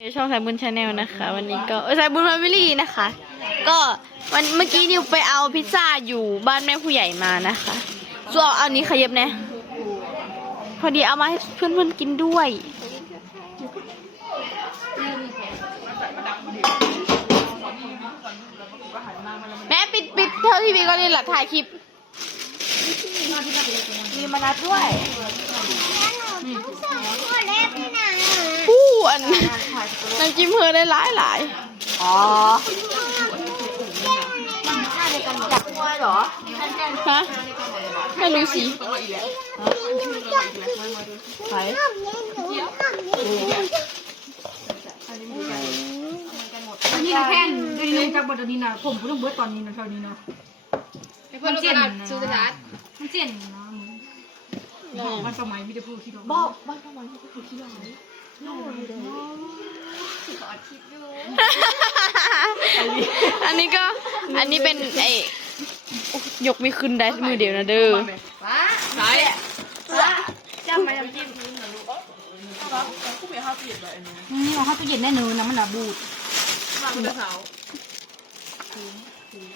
ในช่องสายบุญชาแนลนะคะ วันนี้ก็เออสายบุญแฟมิลี่นะคะ ก็วันเมื่อกี้นิวไปเอาพิซซ่าอยู่บ้านแม่ผู้ใหญ่มานะคะส่วนเอาอันนี้ขยับนะพอดีเอามาให้เพื่อนๆกินด้วย แม่ปิดปิดเท่าทีวีก็นี่แหละถ่ายคลิปมีมานัดด้วยผู้ อันน้ำจิ้มเพอได้หลายหลายอ๋อค่าในการจับมวยเหรอฮะไม่รู้สิใครอันนี้นะแค่นเดี๋ยวนี้จากบทนี้นะผมก็ต้องเบิร์ตตอนนี้นะเท่านี้เนาะมันเจ็นนะซูตลัดมันเจ็นนะบอกมันสมัยมีแต่พูดที่เราบอกบ้านประมาณที่ถูกที่ไหน อันนี้ก็อันนี้เป็นไอยยกไม่ขึ้นได้มือเดียวนะเด้อสายจำไปน้ำจิ้มนี่เราเข้าตู้เย็นได้เนื้อนะมันระบูด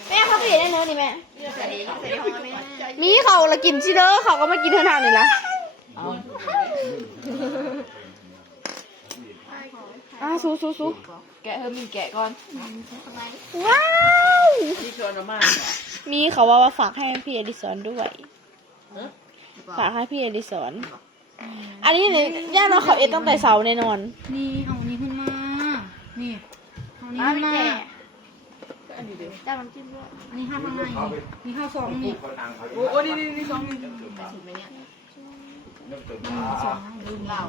แม่เขาเปลี่ยนได้เนื้อนี่แม่มีเขาละกินชิเด้อเขาก็มากินเท่านั้นนี่ละ อะสู้สู้สู้แกะเธอมีแกะก่อน ว้าว ที่ชวนมามีเขาว่าว่าฝากให้พี่อดิสรด้วยฝากให้พี่อดิสรอันนี้เนี่ยย่าเราเขาเอ็ดตั้งแต่เสาร์แน่นอน นี่เอานี้ขึ้นมา นี่เอานี้ขึ้นมาจำน้ำจิ้มด้วยอันนี้ห้าข้างในนี่ข้าวซองนี่โอ้นี่นี่นี่สองนี่สองเรา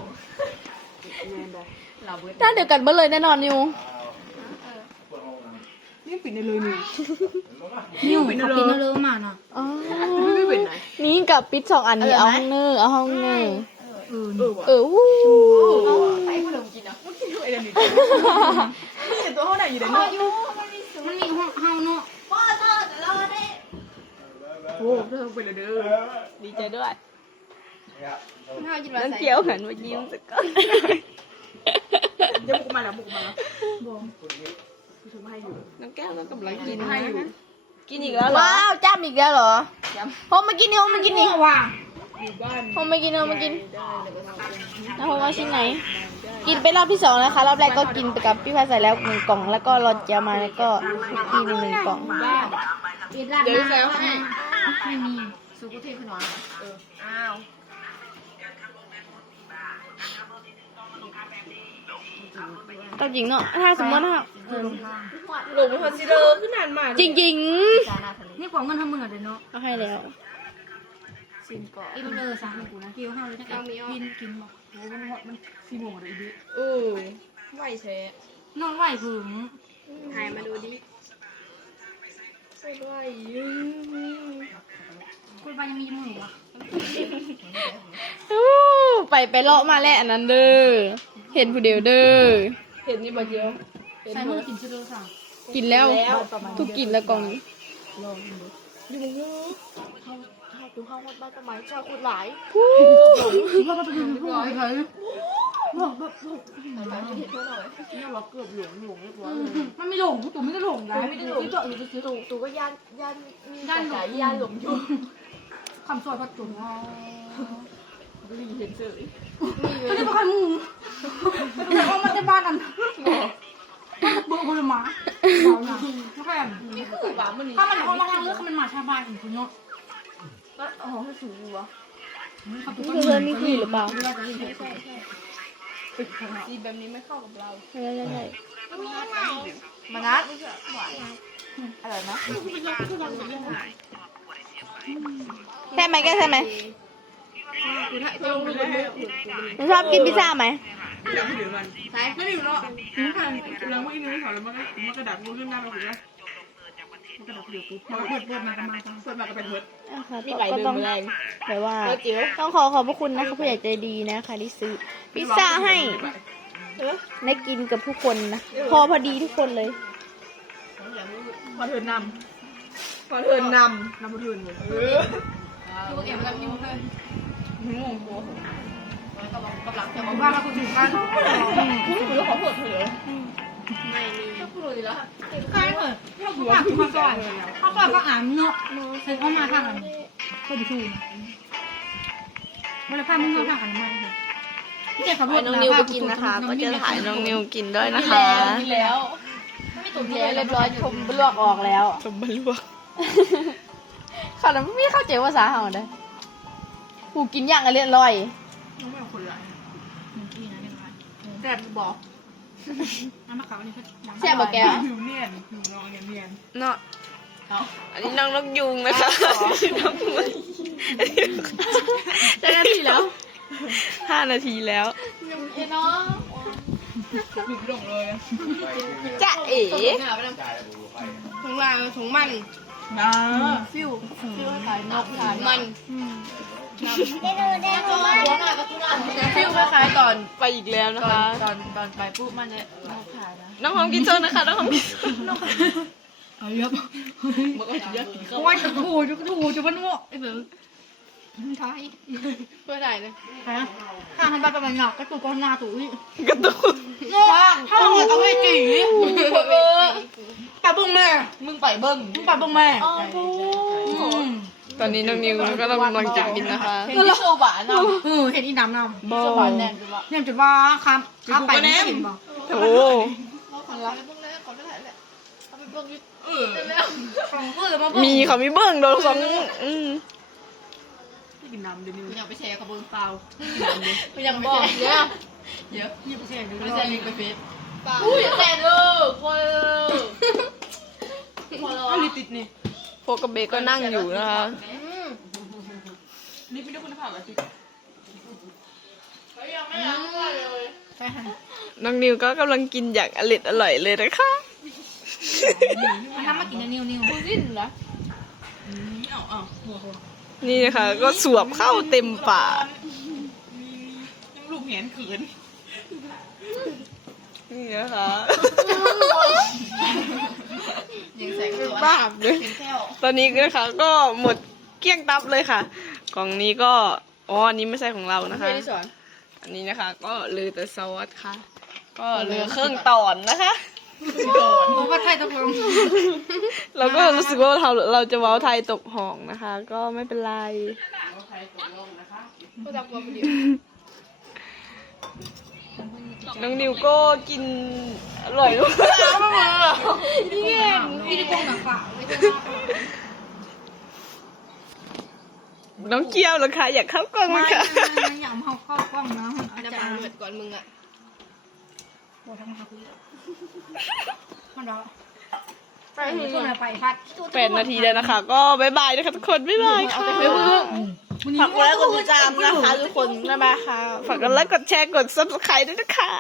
เราเบิร์ดถ้าเดียวกันเมื่อเลยแน่นอนนิวนี่ปิดในเลยนี่นิ้วเขากินเนื้อมาน่ะอ๋อไม่ปิดไหนนี่กับปิดสองอันนี้เอาห้องนึงเอาห้องนึงเออเออว่ะเออวู้ไอ้พวกเรากินนะมันกินด้วยอะไรนี่เห็นตัวเขาไหนอยู่เดี๋ยวนี้มันมีห้องเฮาเนาะโอ้เธอไปเลยเด้อดีใจด้วย น่ากินมาน้องใส่เกียวหันมายิ้มสักก่อนเดี๋ยวบุกมาแล้วบุกมาแล้วถือมาให้อยู่น้องแก้วก็กำลังกิกินนให้อยู่กินอีกแล้วเหรอว้าวจ้ำอีกแล้วเหรอพอมากินนี่พอมากินนี่ว่าอยู่บ้านพอมากินเอามากินได้เลยก็ทำเป็นแล้วพอมาชิ้นไหน กินไปรอบที่สองนะคะ รอบแรกก็กินไปกับพี่พายใส่แล้วหนึ่งกล่องแล้วก็รอจะมาแล้วก็คุกกี้หนึ่งหนึ่งกล่องเดี๋ยวแซวให้ไม่มีซูกุเทขนมเอออ้าว ก็จริงเนาะถ้าสมมติถ้าหลงพอซิเลอร์ขึ้นนานมากจริงจริงนี่กว่าเงินทั้งหมื่นเลยเนาะๆเอาให้แล้วซินก่อนกินเลยสามกูนะกินข้าวเลยจะกินกินบอกโอ้มันหอดมันสี่โมงเลยดิเออไหวแท้นอนไหวผึ่งถ่ายมาดูดิไหวคุยไปยังมีมือวะอู้ไปไปเลาะมาแล้วอันนั้นเด้อ เห็นผู้เดียวเด้อเห็นนี่บ่เจียวใส่มือกินชิลเลยค่ะกินแล้วทุกกินแล้วกล่องนี้ลองดูดูมึงเยอะเข้าเข้าดูเข้าวัดบ้านต้นไม้ชอบคุณหลายว่ามันเป็นผู้ใหญ่บอกแบบหลายเห็นเท่าไหร่เนี่ยว่าเกือบหลงหลงเรียบร้อยเลยมันไม่หลงตัวไม่ได้หลงนะไม่ได้หลงตัวอยู่ซื้อตูตูก็ย่านย่านมีย่านหลงย่านหลงอยู่คำสวยพัดจุ๋ม อ๋อรีเห็นเฉยไม่ได้เป็นใครมึงแต่ว่ามันจะบ้านอันเบื่อคนหมาเราเนี่ยไม่ใช่นี่คือบ้ามันนี่ถ้ามันเอามาทางเลือกมันหมาชาวบ้านอีกคนเนาะก็อ๋อให้สูงวะนี่คือเพื่อนนี่คือหรือเปล่าสีแบบนี้ไม่เข้ากับเราใช่ใช่ใช่มานัดอร่อยไหมใช่ไหมแกใช่ไหม หนูชอบกินพิซซ่าไหมใช่ไม่อยู่เนาะนี่ค่ะเราไม่กินนี่เขาแล้วมันก็มันกระดับมือขึ้นหน้าเราเลยมันกระดับเดี๋ยวปุ๊บพอเปิดเปิดมากันมาจ้ะเปิดมาก็เป็นเพิร์ดอะค่ะมีไก่ก็เดิต้องนแรงแบบว่าเออจิ๋วต้องขอขอบพระคุณนะคะผู้ใหญ่ใจดีนะคะที่ซื้อพิซซ่าให้ได้กินกับทุกคนนะพอพอดีทุกคนเลยพอเธอนำพอเธอนำนำพอเธอเลย เออตัวเอ็มกันยุ่งเลยงงโบผมว่าเราคุณถึงกันคุณรู้ขอเปิดเผยใครเปิดเขาปากเขาซอยเขาซอยก็อ่านเนาะเสร็จเขามาทางกันก็ดูชูนะเวลาพามึงเข้าทางกันมาเลยพี่เจ๊ขับรถน้องนิวกินนะคะก็จะถ่ายน้องนิวกินด้วยนะคะกินแล้วไม่ตุ๋นแล้วเรียบร้อยชมบลวกออกแล้วสมบัติว่าเขาวไม่เข้าใจภาษาเขาเลย ผูกินอย่างอะไรอร่อยน้องไม่เอาคนละนี่นะเรียบร้อยแต่บอกน้ำมะขามอันนี้ก็แซ่บบอกแกผิวเนียนผิวน้องเนียนเนาะเอาอันนี้น้องนกยุงนะคะน้องมือได้นาทีแล้วห้านาทีแล้วผิวด่งเลยจะเอ๋ถุงลายถุงมันนะฟิวฟิวขายนกขายมัน ฟิวคล้ายๆตอนไปอีกแล้วนะคะ ตอนตอนไปปุ๊บมันจะนกขายนะน้องหอมกินโซนนะคะ น้องหอมกินโซนเอาเยอะมันก็เยอะกินข้าวโอ้ยจะถูจะถูจะมันโง่ไอ้เบิร์ดท้ายเพื่อถ่ายเลยฮะข้างหันไปประมาณหนักก็ถูก็หน้าถูนี่กระตุ้นโง่ถ้าเราเอาไว้จีปะบึ้งแม่มึงไปเบิ้งมึงปะบึ้งแม่ ตอนนี้น้องนิวก็กำลังจะกินนะคะเห็นที่โชว์หวานเนาะเออเห็นอีน้ำน้ำโบโชว์หวานแน่นจุ๊บเนี่ยจุดว่าข้ามข้ามไปไม่เห็นบ่โอ้เขาขอรับไปเบิ้งเลยขอไปถ่ายแหละเขาไปเบิ้งยึดเออแล้วของเออมาบึ้งมีเขามีเบิ้งโดนสองอืมที่กินน้ำเดี๋ยวนี้อยากไปแชร์กับเบิ้งเปล่าอยากบอกเยอะเยอะยี่สิบเซนไปแชร์ลิงก์ไปเฟซอุ้ยแชร์เลยพอเลยพอเลยเอาลิติดนี่ พวกกับเบก็นั่งอยู่นะคะ นี่ไม่ได้คุณภาพอะจิยังไม่ล้างเลยใช่ค่ะน้องนิวก็กำลังกินอย่างอร่อยอร่อยเลยนะคะมันทำมากินนิ้วนิ้วสิ้นเหรอเอาเอานี่นะคะก็สวบเข้าเต็มปากยังลูกเห็นขืนนี่นะคะ ยิงแสงตัว บ้าบเลยเป็นแก้วตอนนี้นะคะ ก็หมดเกลี้ยงตับเลยค่ะ กล่องนี้ก็ อ๋อ อันนี้ไม่ใช่ของเรานะคะไม่ได้สอนอันนี้นะคะ ก็เหลือแต่ซอสค่ะ ก็เหลือเครื่องตอนนะคะเพราะว่าไทยตกลงเราก็รู้สึกว่าเราเราจะเว้าไทยตกห่องนะคะ ก็ไม่เป็นไร ก็จับตัวเดียวน้องนิวก็กิน อร่อยด้วยพี่ได้กงหนังฝาน้องเกียวเหรอคะอยากเข้ากล้องไหมไม่คะอยากเอาเข้ากล้องนะอาจะจาปารย์เบิดก่อนมึงอะบอกทำมาคุยมันรอไปไปช่วงไหนไปพัดแปดนาทีแล้วนะคะ ก็บ๊ายบายนะคะทุกคนบ๊ายบายค่ะฝากกดไลค์กดติดตามนะคะทุกคนบ๊ายบายค่ะฝากกดไลค์กดแชร์กด subscribe ด้วยนะคะ